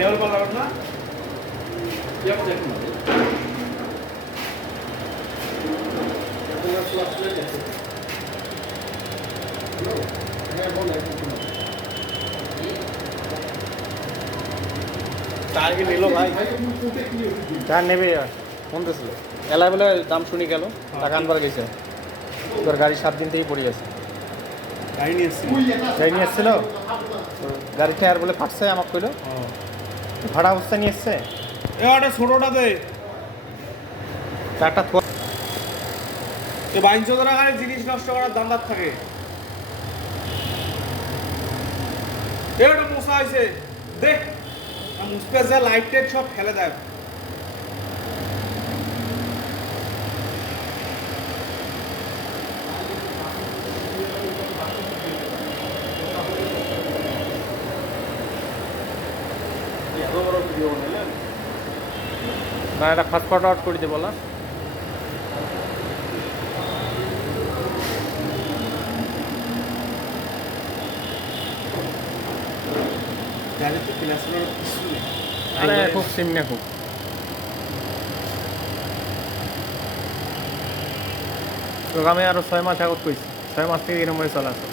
Table পাল্লার না যেমন দেখুন টায়ার কি নিল ভাই? টায়ার নেবে ফোন দিয়েছিল এলাই বলে দাম শুনি গেল টাকা আনবার গেছে তোর গাড়ি 7 দিন থেকেই পড়ে আছে গাড়ি নিয়ে এসছি গাড়ি নিয়ে এসেছিল গাড়ির টায়ার বলে ফাটছে আমাকে কইলো ভাড়া অবস্থা নিয়ে এসছে এ ওটা ছোটোটা দে টায়ারটা এ বাইন চোদরা গাড়ি জিনিস নষ্ট করার দান্দার থাকে এ ওটা মশা হয়েছে দেখ মুসপে যা লাইট টাইট সব ফেলে দেয় না এটা ফাস্ট আউট করে দেবো না আরে খুব সিমনে খুব তো আমি আরো 6 মাস আগত কইছি 6 মাস থেকে এরকম হয়ে চলা আছে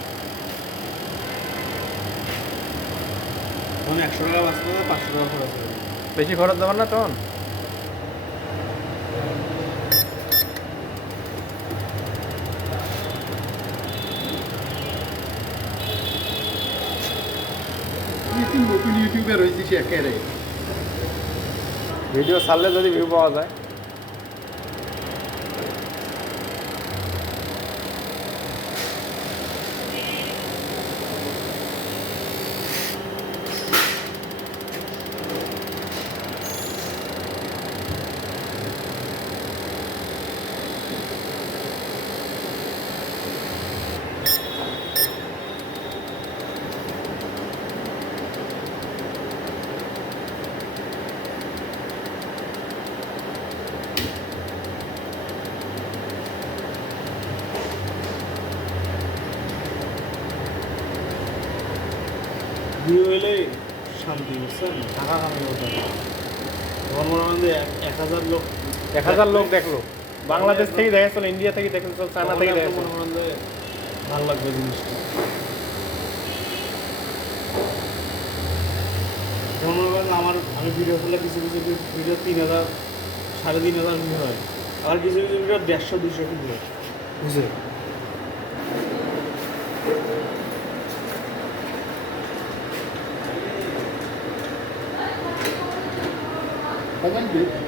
তখন 100 টাকা বাঁচতে 500 টাকা খরচ হবে বেশি খরচ দেবেন না তখন নতুন ইউটিউবার হয়েছি সে একেবারে ভিডিও ছাড়লে যদি ভিউ পাওয়া যায় ভিউ হইলে শান্তি বুঝছেন টাকা কামাই করতে তখন মনে হয় যে 1000 লোক 1000 লোক দেখলো বাংলাদেশ থেকে দেখা চল ইন্ডিয়া থেকে দেখলো চল চায়না থেকে দেখা মনে হয় যে ভালো লাগবে জিনিসটা যেমন মনে করেন আমি ভিডিও করলে কিছু কিছু ভিডিও 3000 3500 ভিউ হয় আবার কিছু কিছু ভিডিও 150-200 ভিউ হয় বুঝে Tamam,